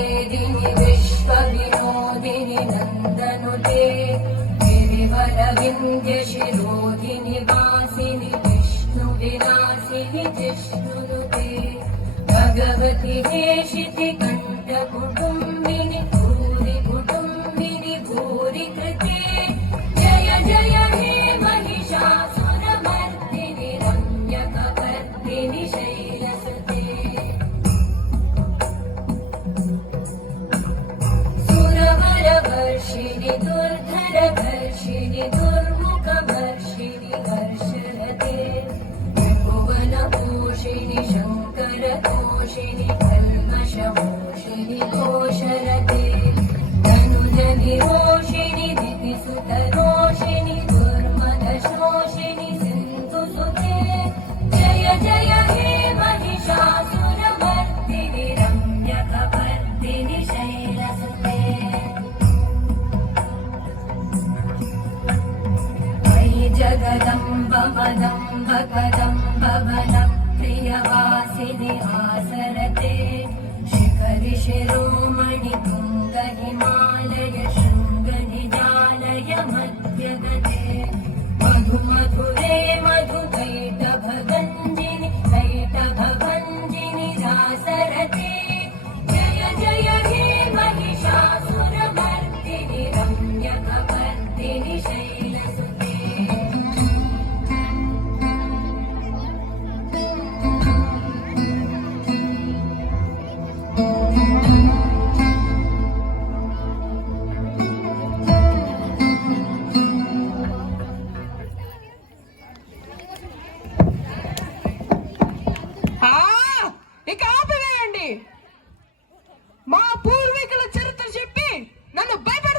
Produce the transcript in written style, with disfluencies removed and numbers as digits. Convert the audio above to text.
वेदिनि विश्वविनोदिनि नन्दनुते गिरिवरविन्द्यशिरोधिनि वासिनि विष्णुविलासिनि जिष्णुनुते भगवति हेशिति कण्ठकुटुम्बिनि भूरि कुटुम्बिनि भूरि कृते जय जय हे महिषासुरमर्दिनि रम्यकपर्दिनि शैलसुते सुरवरवर्षिणि दुर्धरवर्षिणि दुर्मुखवर्षिणि हर्षरते त्रिभुवनभूषिणि शङ्करतोषिणि कल्मषमोषिणि घोषरते धनुजनिरोषिणि दितिसुतरोषिणि दुर्मदशोषिणि सिन्धुसुते जय जय हे महिषासुरमर्दिनि रम्यकपर्दिनि शैलसुते अयि जगदम्ब मदम्ब कदम्ब वनप्रियवासिनि आसरते शिखरि शिरोमणि तुङ्ग हिमालय शृङ्गनिजालय मध्यगते मधुमधुरे मधुकैटभगञ्जिनि कैटभभञ्जिनि रासरते जय जय हे महिषासुरमर्दिनि रम्यकपर्दिनि शैलसुते ఇక ఆపివేయండి. మా పూర్వీకుల చరిత్ర చెప్పి నన్ను భయపెట్టారు.